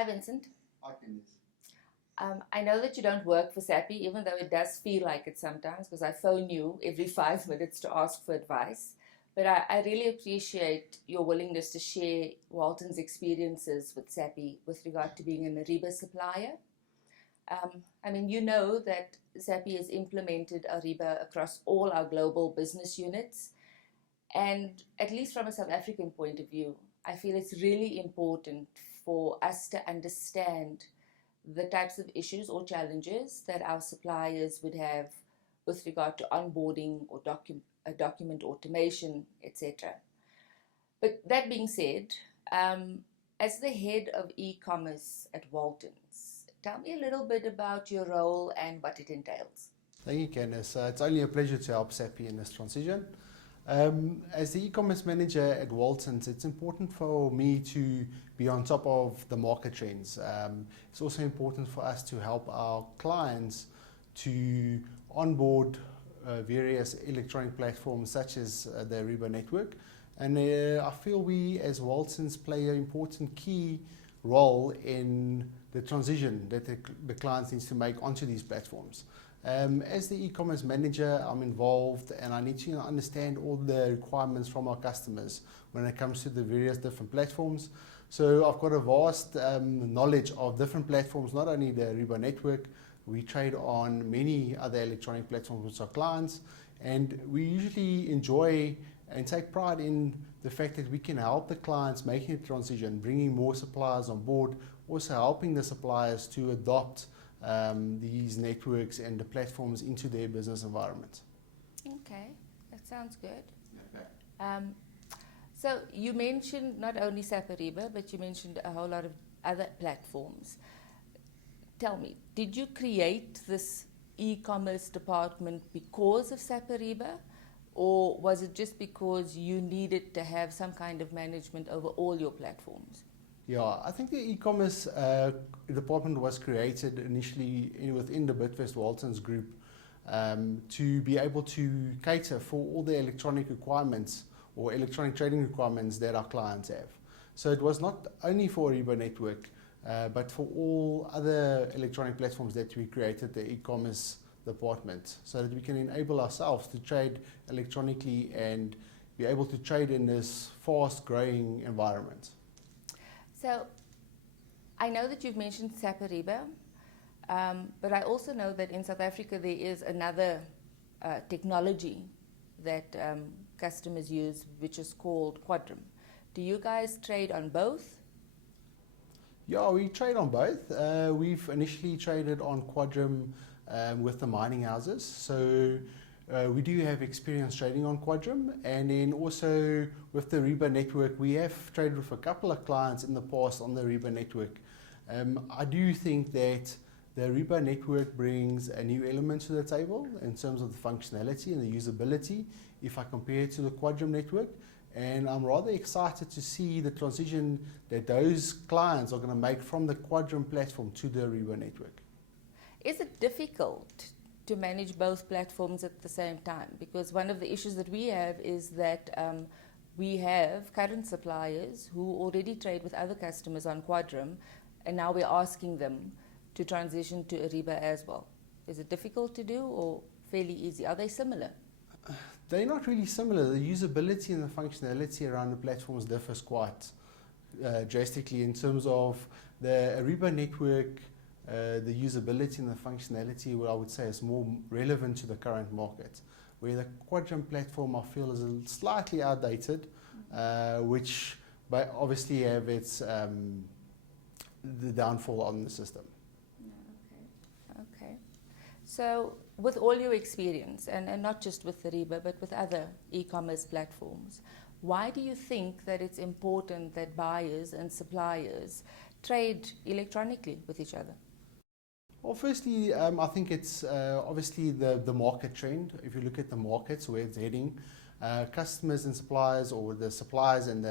Hi, Vincent. Hi, Candice. I know that you don't work for Sappi, even though it does feel like it sometimes, because I phone you every 5 minutes to ask for advice. But I really appreciate your willingness to share Walton's experiences with Sappi with regard to being an Ariba supplier. You know that Sappi has implemented Ariba across all our global business units. And at least from a South African point of view, I feel it's really important for us to understand the types of issues or challenges that our suppliers would have with regard to onboarding or document automation, etc. But that being said, as the head of e-commerce at Waltons, tell me a little bit about your role and what it entails. Thank you, Candice. It's only a pleasure to help Sappi in this transition. As the e-commerce manager at Waltons, it's important for me to be on top of the market trends. It's also important for us to help our clients to onboard various electronic platforms such as the Ariba network. And I feel we as Waltons play an important key role in the transition that the clients needs to make onto these platforms. As the e-commerce manager, I'm involved and I need to understand all the requirements from our customers when it comes to the various different platforms. So I've got a vast knowledge of different platforms, not only the Ariba network. We trade on many other electronic platforms with our clients, and we usually enjoy and take pride in the fact that we can help the clients making the transition, bringing more suppliers on board, also helping the suppliers to adopt these networks and the platforms into their business environment. Okay, that sounds good. Okay. So you mentioned not only SAP Ariba, but you mentioned a whole lot of other platforms. Tell me, did you create this e-commerce department because of SAP Ariba, or was it just because you needed to have some kind of management over all your platforms? Yeah, I think the e-commerce department was created initially within the Bidvest Waltons group to be able to cater for all the electronic requirements or electronic trading requirements that our clients have. So it was not only for Ariba network, but for all other electronic platforms that we created the e-commerce department, so that we can enable ourselves to trade electronically and be able to trade in this fast growing environment. So I know that you've mentioned SAP Ariba, but I also know that in South Africa there is another technology that customers use, which is called Quadrum. Do you guys trade on both? Yeah, we trade on both. We've initially traded on Quadrum with the mining houses. So we do have experience trading on Quadrum, and then also with the Ariba network, we have traded with a couple of clients in the past on the Ariba network. I do think that the Ariba network brings a new element to the table in terms of the functionality and the usability if I compare it to the Quadrum network. And I'm rather excited to see the transition that those clients are going to make from the Quadrum platform to the Ariba network. Is it difficult to manage both platforms at the same time? Because one of the issues that we have is that we have current suppliers who already trade with other customers on Quadrum, and now we're asking them to transition to Ariba as well. Is it difficult to do or fairly easy? Are they similar? They're not really similar. The usability and the functionality around the platforms differs quite drastically in terms of the Ariba network. The usability and the functionality, what I would say, is more relevant to the current market, where the Quadrum platform I feel is slightly outdated, which obviously have its the downfall on the system. Okay. So with all your experience, and not just with Ariba, but with other e-commerce platforms, why do you think that it's important that buyers and suppliers trade electronically with each other? Well, firstly, I think it's obviously the market trend. If you look at the markets, where it's heading, customers and suppliers, or the suppliers and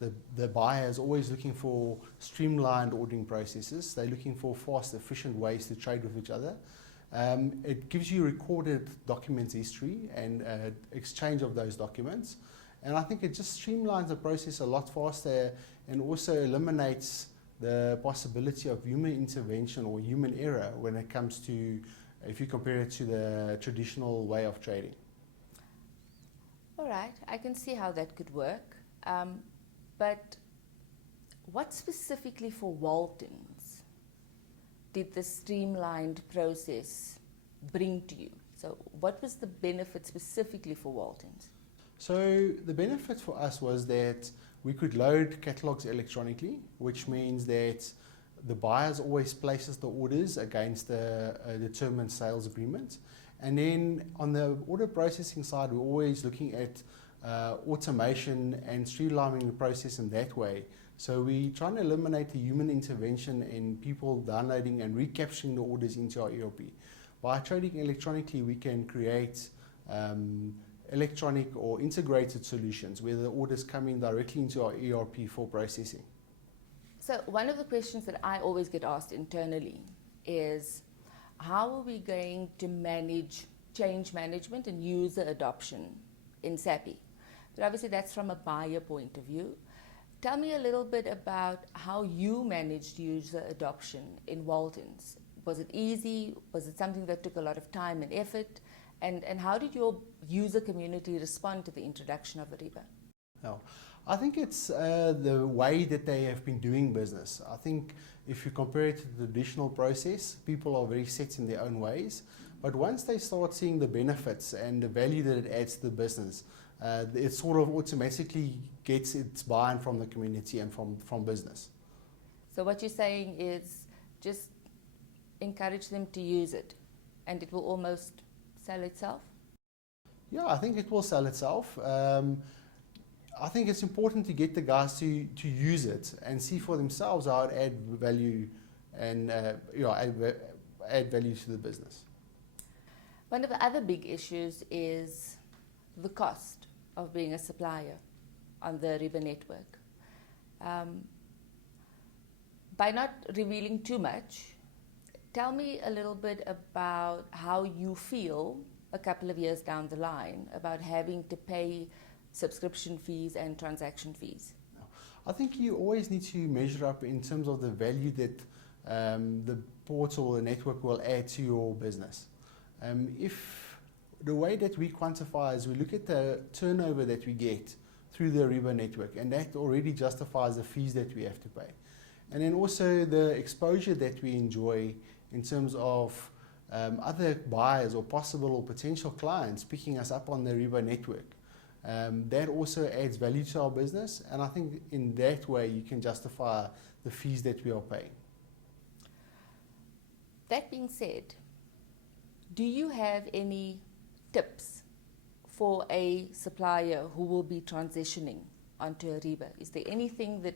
the buyers, always looking for streamlined ordering processes. They're looking for fast, efficient ways to trade with each other. It gives you recorded documents history and exchange of those documents. And I think it just streamlines the process a lot faster and also eliminates the possibility of human intervention or human error when it comes to, if you compare it to the traditional way of trading. All right, I can see how that could work. But what specifically for Waltons did the streamlined process bring to you? So what was the benefit specifically for Waltons? So the benefit for us was that we could load catalogs electronically, which means that the buyers always places the orders against a determined sales agreement. And then on the order processing side, we're always looking at automation and streamlining the process in that way. So we're trying to eliminate the human intervention in people downloading and recapturing the orders into our ERP. By trading electronically, we can create electronic or integrated solutions where the orders come in directly into our ERP for processing. So one of the questions that I always get asked internally is, how are we going to manage change management and user adoption in Sappi? But obviously that's from a buyer point of view. Tell me a little bit about how you managed user adoption in Waltons. Was it easy? Was it something that took a lot of time and effort? And how did your user community respond to the introduction of Ariba? No, I think it's the way that they have been doing business. I think if you compare it to the traditional process, people are very set in their own ways. But once they start seeing the benefits and the value that it adds to the business, it sort of automatically gets its buy-in from the community and from business. So what you're saying is just encourage them to use it and it will almost sell itself? Yeah, I think it will sell itself. I think it's important to get the guys to use it and see for themselves how it adds value and add value to the business. One of the other big issues is the cost of being a supplier on the Ariba network. By not revealing too much, tell me a little bit about how you feel a couple of years down the line about having to pay subscription fees and transaction fees. I think you always need to measure up in terms of the value that the portal, the network will add to your business. If the way that we quantify is we look at the turnover that we get through the Ariba network, and that already justifies the fees that we have to pay. And then also the exposure that we enjoy in terms of other buyers or possible or potential clients picking us up on the Ariba network. That also adds value to our business, and I think in that way you can justify the fees that we are paying. That being said, do you have any tips for a supplier who will be transitioning onto Ariba? Is there anything that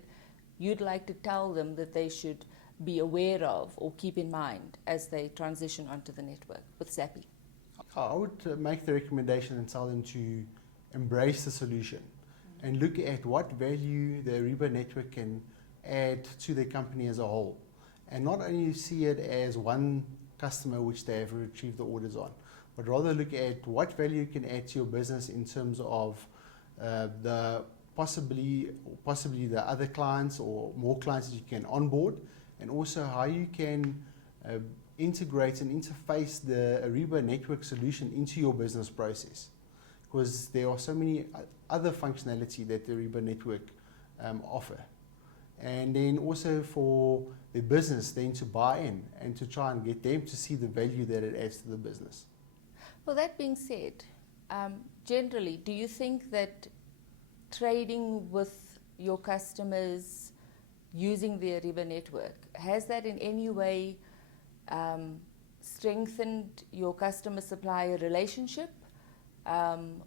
you'd like to tell them that they should be aware of or keep in mind as they transition onto the network with Sappi? I would make the recommendation and tell them to embrace the solution and look at what value the Ariba network can add to their company as a whole, and not only see it as one customer which they have retrieved the orders on, but rather look at what value you can add to your business in terms of the possibly the other clients or more clients that you can onboard, and also how you can integrate and interface the Ariba network solution into your business process, because there are so many other functionality that the Ariba network offer. And then also for the business then to buy in and to try and get them to see the value that it adds to the business. Well, that being said, generally, do you think that trading with your customers using the Ariba network, has that in any way strengthened your customer-supplier relationship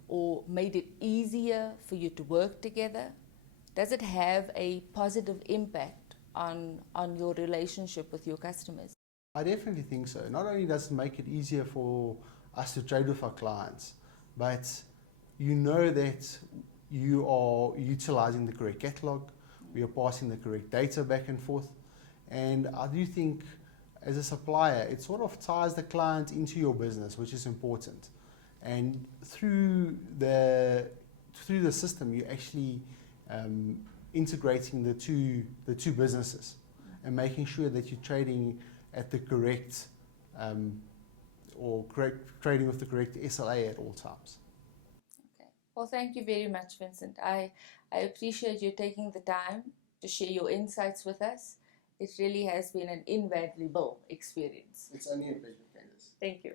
or made it easier for you to work together? Does it have a positive impact on your relationship with your customers? I definitely think so. Not only does it make it easier for us to trade with our clients, but you know that you are utilizing the correct catalog, we are passing the correct data back and forth, and I do think as a supplier it sort of ties the client into your business, which is important. And through the system, you're actually integrating the two businesses. and making sure that you're trading at the correct trading with the correct SLA at all times. Okay. Well, thank you very much, Vincent. I appreciate you taking the time to share your insights with us. It really has been an invaluable experience. It's only a pleasure, Candice. Thank you.